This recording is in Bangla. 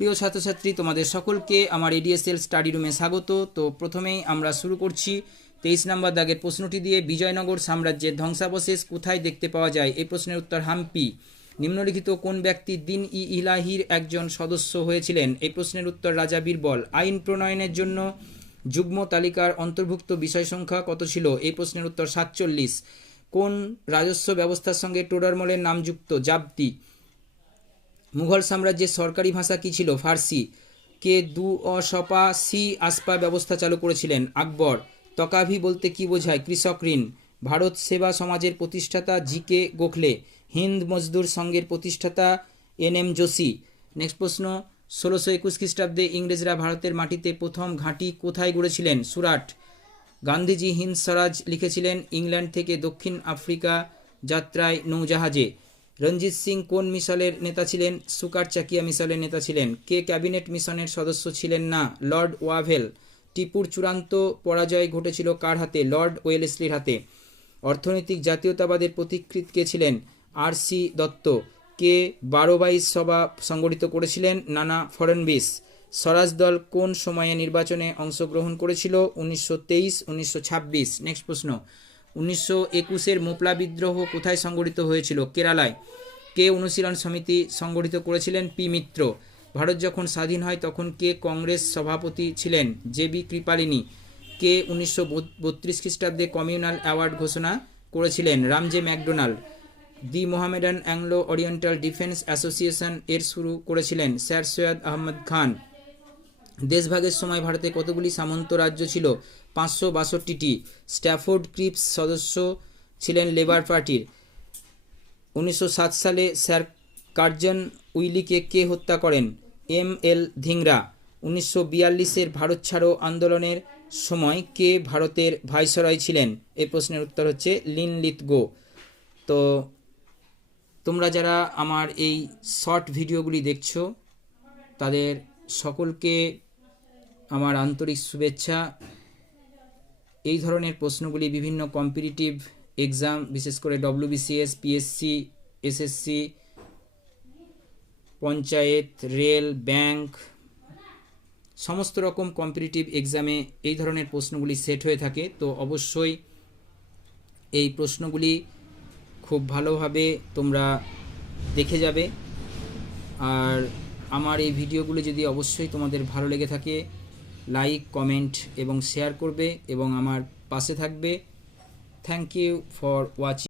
প্রিয় ছাত্রছাত্রী, তোমাদের সকলকে আমার এডিএসএল স্টাডি রুমে স্বাগত। তো প্রথমেই আমরা শুরু করছি 23 নম্বর দাগের প্রশ্নটি দিয়ে। বিজয়নগর সাম্রাজ্যের ধ্বংসাবশেষ কোথায় দেখতে পাওয়া যায়? এই প্রশ্নের উত্তর হাম্পি। নিম্নলিখিত কোন ব্যক্তি দিন ই ইলাহির একজন সদস্য হয়েছিলেন? এই প্রশ্নের উত্তর রাজা বীরবল। আইন প্রণয়নের জন্য যুগ্ম তালিকার অন্তর্ভুক্ত বিষয় সংখ্যা কত ছিল? এই প্রশ্নের উত্তর 47। কোন রাজস্ব ব্যবস্থার সঙ্গে টোডরমলের নাম যুক্ত? জাবতি। মুঘল সাম্রাজ্যের সরকারি ভাষা কী ছিল? ফার্সি। কে দু অ সপা সি আসপা ব্যবস্থা চালু করেছিলেন? আকবর। তকাভি বলতে কি বোঝায়? কৃষক ঋণ। ভারত সেবা সমাজের প্রতিষ্ঠাতা জি.কে. গোখলে। হিন্দ মজদুর সংঘের প্রতিষ্ঠাতা এন.এম. যোশী। নেক্সট প্রশ্ন, 1621 খ্রিস্টাব্দে ইংরেজরা ভারতের মাটিতে প্রথম ঘাঁটি কোথায় গড়েছিলেন? সুরাট। গান্ধীজি হিন্দ স্বরাজ লিখেছিলেন ইংল্যান্ড থেকে দক্ষিণ আফ্রিকা যাত্রায় নৌজাহাজে। রঞ্জিত সিং কোন মিশনের নেতা ছিলেন? সুকার চাকিয়া মিশনের নেতা ছিলেন। কে ক্যাবিনেট মিশনের সদস্য ছিলেন না? Lord Wavell. টিপুর চূড়ান্ত পরাজয় ঘটেছিল কার হাতে? লর্ড ওয়েলেসলির হাতে। অর্থনৈতিক জাতীয়তাবাদের পথিকৃৎ কে ছিলেন? আর.সি. দত্ত। কে 12-22 সভা সংগঠিত করেছিলেন? নানা ফড়নবিস। স্বরাজ দল কোন সময়ে নির্বাচনে অংশগ্রহণ করেছিল? 1923, 1926। নেক্সট প্রশ্ন, 1921-এর মোপলা বিদ্রোহ কোথায় সংগঠিত হয়েছিল? কেরালায়। কে অনুশীলন সমিতি সংগঠিত করেছিলেন? পি মিত্র। ভারত যখন স্বাধীন হয় তখন কে কংগ্রেস সভাপতি ছিলেন? জে.বি. কৃপালিনী। কে 1932 খ্রিস্টাব্দে কমিউনাল অ্যাওয়ার্ড ঘোষণা করেছিলেন? Ramsay MacDonald. The Mohammedan Anglo Oriental Defence Association এর শুরু করেছিলেন স্যার সৈয়দ আহমদ খান। দেশভাগের সময় ভারতে কতগুলি সামন্ত রাজ্য ছিল? 562টি। স্ট্যাফোর্ড ক্রিপস সদস্য ছিলেন লেবার পার্টির। 1907 সালে স্যার কার্জন উইলিকে কে হত্যা করেন? এম.এল. ধিংরা। 1942-এর ভারত ছাড়ো আন্দোলনের সময় কে ভারতের ভাইসরয় ছিলেন? এই প্রশ্নের উত্তর হচ্ছে লিনলিথগো। তো তোমরা যারা আমার এই শর্ট ভিডিওগুলি দেখছো তাদের সকলকে আমার আন্তরিক শুভেচ্ছা। এই ধরনের প্রশ্নগুলি বিভিন্ন কম্পিটিটিভ এক্সাম, বিশেষ করে WBCS, PSC, SSC, panchayat, rail, bank, সমস্ত রকম কম্পিটিটিভ এক্সামে এই ধরনের প্রশ্নগুলি সেট হয়ে থাকে। তো অবশ্যই এই প্রশ্নগুলি খুব ভালোভাবে তোমরা দেখে যাবে। আর আমার এই ভিডিওগুলি যদি অবশ্যই তোমাদের ভালো লেগে থাকে, লাইক, কমেন্ট এবং শেয়ার করবে এবং আমার পাশে থাকবে। Thank you for watching.